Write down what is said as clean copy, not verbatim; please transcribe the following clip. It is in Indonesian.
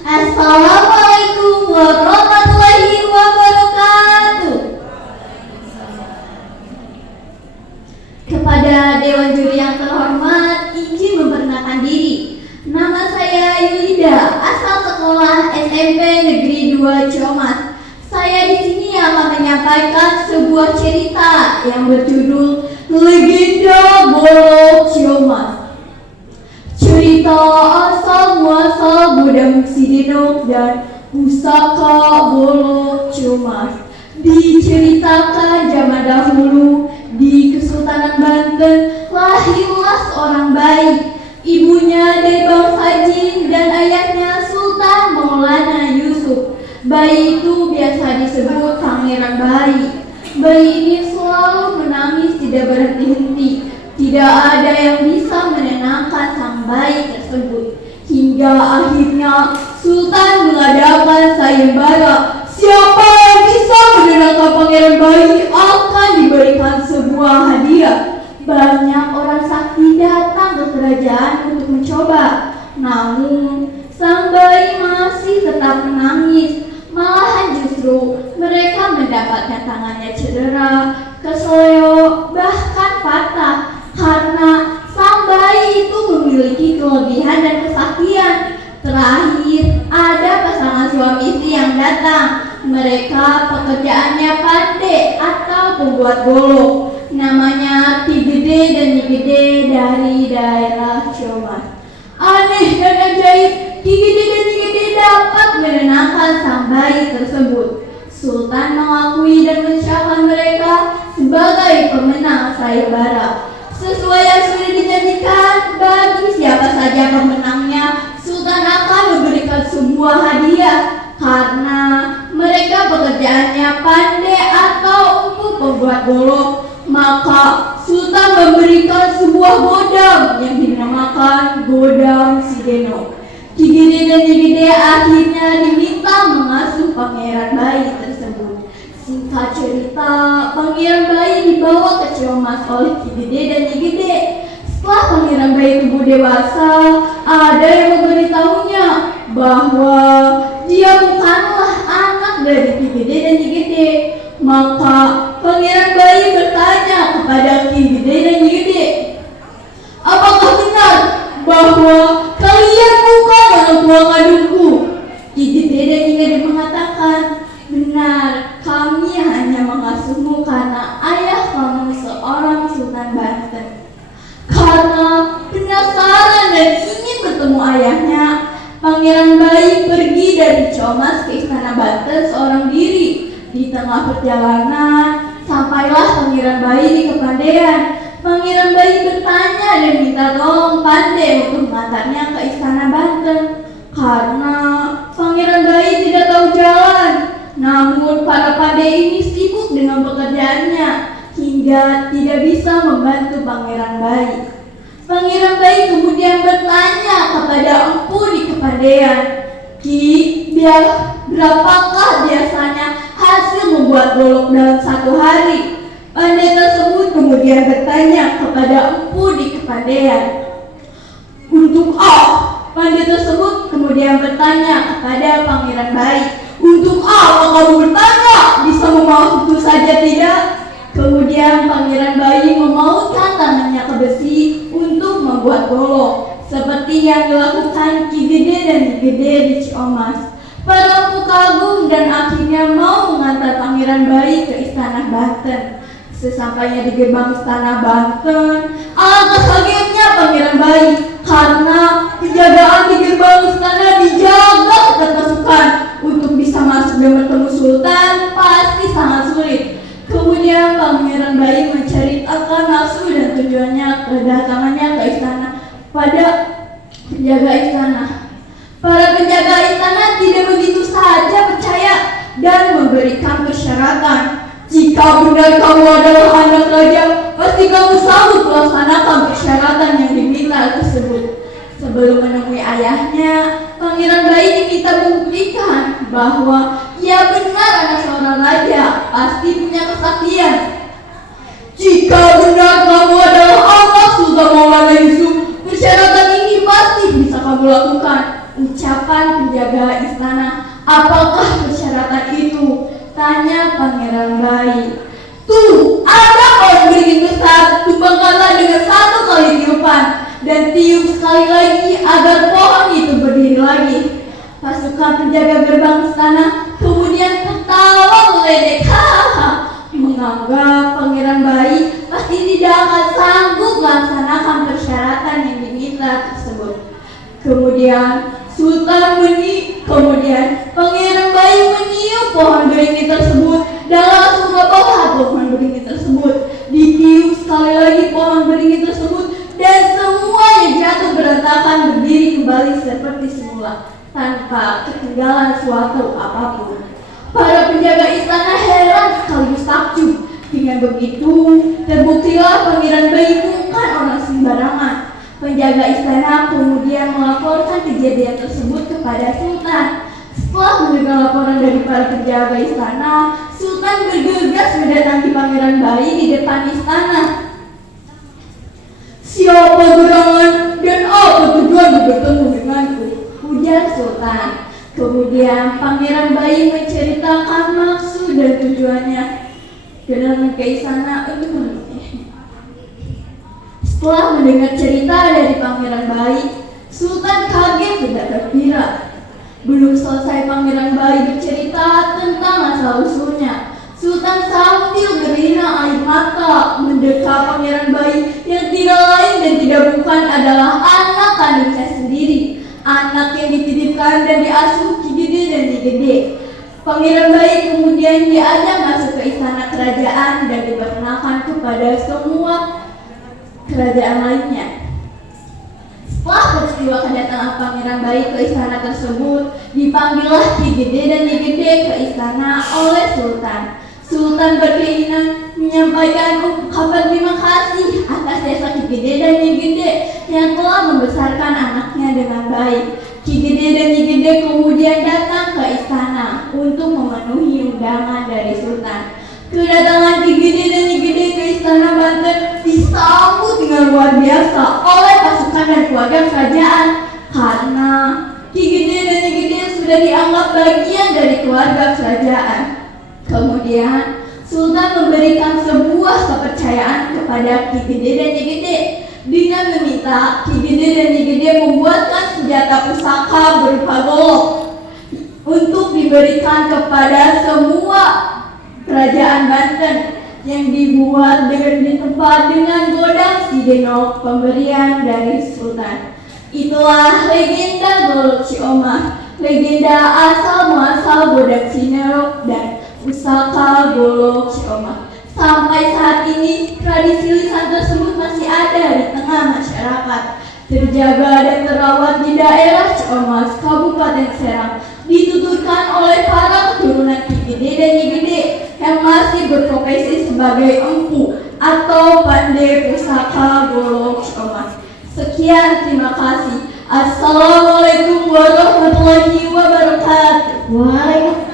Assalamualaikum warahmatullahi wabarakatuh. Kepada Dewan Juri yang terhormat, izin memperkenalkan diri. Nama saya Yulida, asal sekolah SMP Negeri 2 Ciamas. Saya di sini akan menyampaikan sebuah cerita yang berjudul Legenda Bolok Ciamas. Cerita asal muasal Bodam Sideno dan Pusaka Bolok Ciamas. Diceritakan zaman dahulu di Kesultanan Banten, lahirlah seorang bayi. Ibunya dari bangsa Jin dan ayahnya Sultan Maulana Yusuf. Bayi itu biasa disebut Pangeran Bayi. Bayi ini selalu menangis tidak berhenti-henti. Tidak ada yang bisa menenangkan sang bayi tersebut. Hingga akhirnya Sultan mengadakan sayembara. Siapa yang bisa menenangkan Pangeran Bayi akan diberikan sebuah hadiah. Banyak orang sakti datang ke kerajaan untuk mencoba. Namun sang bayi masih tetap menangis. Malahan justru mereka mendapatkan tangannya cedera, keseleo, bahkan patah. Karena sang bayi itu memiliki kelebihan dan kesaktian. Terakhir, ada pasangan suami istri yang datang. Mereka pekerjaannya pandai atau pembuat golok. Namanya Ki Gede dan Nyi Gede dari daerah Ciamas. Aneh dan ajaib, Ki Gede dan Nyi Gede dapat menenangkan sang bayi tersebut. Sultan mengakui dan mensyahkan mereka sebagai pemenang sayembara. Sesuai yang sudah dijanjikan, bagi siapa saja pemenangnya, Sultan akan memberikan sebuah hadiah. Karena mereka pekerjaannya pandai atau untuk membuat golok, maka Sultan memberikan sebuah godam yang dinamakan Godam Sideno. Ki Gede dan Nyi Gede akhirnya diminta mengasuh Pangeran Bayi tersebut. Singkat cerita, Pangeran Bayi dibawa ke Ciamas oleh Ki Gede dan Nyi Gede. Setelah Pangeran Bayi tumbuh dewasa, ada yang memberitahunya bahwa dia bukanlah anak dari Ki Gede dan Nyi Gede. Maka Pangeran Bayi bertanya kepada Ki Gede dan Nyi Gede, apakah benar bahwa kalian bukan orang tua kandungku? Ki Gede dan Nyi Gede mengatakan, benar, kami hanya mengasuhmu karena ayah kamu seorang Sultan Banten. Karena penasaran dan ingin bertemu ayahnya, Pangeran Bayi pergi dari Ciamas ke Istana Banten seorang diri. Di tengah perjalanan, sampailah Pangeran Bayi di Kepandaian. Pangeran Bayi bertanya dan minta tolong Pandai untuk mengantarnya ke Istana Banten. Karena Pangeran Bayi tidak tahu jalan. Namun para pandai ini sibuk dengan pekerjaannya hingga tidak bisa membantu Pangeran Bayi. Pangeran Bayi kemudian bertanya kepada empu di Kepandaian, Ki, berapakah biasanya hasil membuat golok dalam satu hari? Pandai tersebut kemudian bertanya kepada empu di Kepandaian. Untuk A. Pandai tersebut kemudian bertanya kepada Pangeran Bayi, untuk apa kamu bertanya? Bisa memautku saja tidak? Kemudian Pangeran Bayi memautkan tangannya ke besi untuk membuat golok, seperti yang dilakukan Ki Gede dan Nyi Gede di Ciamas. Para empu kagum dan akhirnya mau mengantar Pangeran Bayi ke Istana Banten. Sesampainya di gerbang Istana Banten, alangkah kagetnya Pangeran Bayi karena penjagaan di gerbang istana dijaga ketat pasukan. Untuk bisa masuk dan bertemu Sultan pasti sangat sulit. Kemudian Pangeran Bayi menceritakan maksud dan tujuannya kedatangannya ke istana pada penjaga istana. Para penjaga istana tidak begitu saja percaya dan memberikan persyaratan. Jika benar kamu adalah anak raja, pasti kamu sanggup melaksanakan persyaratan yang diminta tersebut. Sebelum menemui ayahnya, Pangeran Bayi diminta membuktikan bahwa ia benar anak seorang raja, pasti punya kesaktian. Jika benar kamu adalah anak Sultan Maulana Yusuf, persyaratan ini pasti bisa kamu lakukan, ucapan penjaga istana. "Apakah persyaratan itu?" tanya Pangeran Bayi. "Tuh, ada pohon beringin besar, tumbangkanlah dengan 1 kali tiupan, dan tiup sekali lagi agar pohon itu berdiri lagi." Pasukan penjaga gerbang istana kemudian tertawa meledek, hahaha, menganggap Pangeran Bayi pasti tidak akan sanggup melaksanakan persyaratan yang diminta tersebut. Kemudian Pangeran Bayi meniup pohon beringin tersebut dan langsung membahas pohon beringin tersebut. Ditiup sekali lagi pohon beringin tersebut dan semuanya jatuh berantakan berdiri kembali seperti semula tanpa ketinggalan suatu apapun. Para penjaga istana heran sekaligus takjub. Dengan begitu, terbuktilah Pangeran Bayi bukan orang sembarangan. Penjaga istana kemudian melaporkan kejadian tersebut kepada Sultan. Setelah mendengar laporan dari para penjaga istana, Sultan bergegas mendatangi Pangeran Bayi di depan istana. "Siapa gerangan dan apa tujuan bertemu denganku?" ujar Sultan. Kemudian Pangeran Bayi menceritakan maksud dan tujuannya datang ke istana untuk menemuinya. Setelah mendengar cerita dari Pangeran Bayi, Sultan kaget tidak terkira. Belum selesai Pangeran Bayi bercerita tentang asal-usulnya, Sultan sambil berlinang air mata mendekap Pangeran Bayi yang tidak lain dan tidak bukan adalah anak kandungnya sendiri, anak yang dititipkan dan diasuh Ki Gede dan Nyi Gede. Pangeran Bayi kemudian diajak masuk ke istana kerajaan dan diperkenalkan kepada semua kerajaan lainnya. Setelah peristiwa kedatangan Pangeran Bayi ke istana tersebut, dipanggillah Ki Gede dan Nyi Gede ke istana oleh Sultan. Sultan berkeinginan menyampaikan ungkapan terima kasih atas jasa Ki Gede dan Nyi Gede yang telah membesarkan anaknya dengan baik. Ki Gede dan Nyi Gede kemudian datang ke istana untuk memenuhi undangan dari Sultan. Kedatangan Ki Gede dan Nyi Gede ke istana Banten disambut dengan luar biasa oleh pasukan dan keluarga kerajaan karena Ki Gede dan Nyi Gede sudah dianggap bagian dari keluarga kerajaan. Kemudian Sultan memberikan sebuah kepercayaan kepada Ki Gede dan Nyi Gede dengan meminta Ki Gede dan Nyi Gede membuatkan senjata pusaka berupa golok untuk diberikan kepada semua kerajaan Banten yang dibuat di tempat dengan godang Sidenok, pemberian dari Sultan. Itulah legenda golok Ciomah, legenda asal muasal godang Sidenok dan pusaka golok Ciomah. Sampai saat ini tradisi lisan tersebut masih ada di tengah masyarakat, terjaga dan terawat di daerah Ciamas, Kabupaten Serang, dituturkan oleh para keturunan Ki Gede dan Nyi Gede yang masih berprofesi sebagai empu atau pandai pusaka golok Ciamas. Sekian, terima kasih. Assalamualaikum warahmatullahi wabarakatuh. Waalaikumsalam.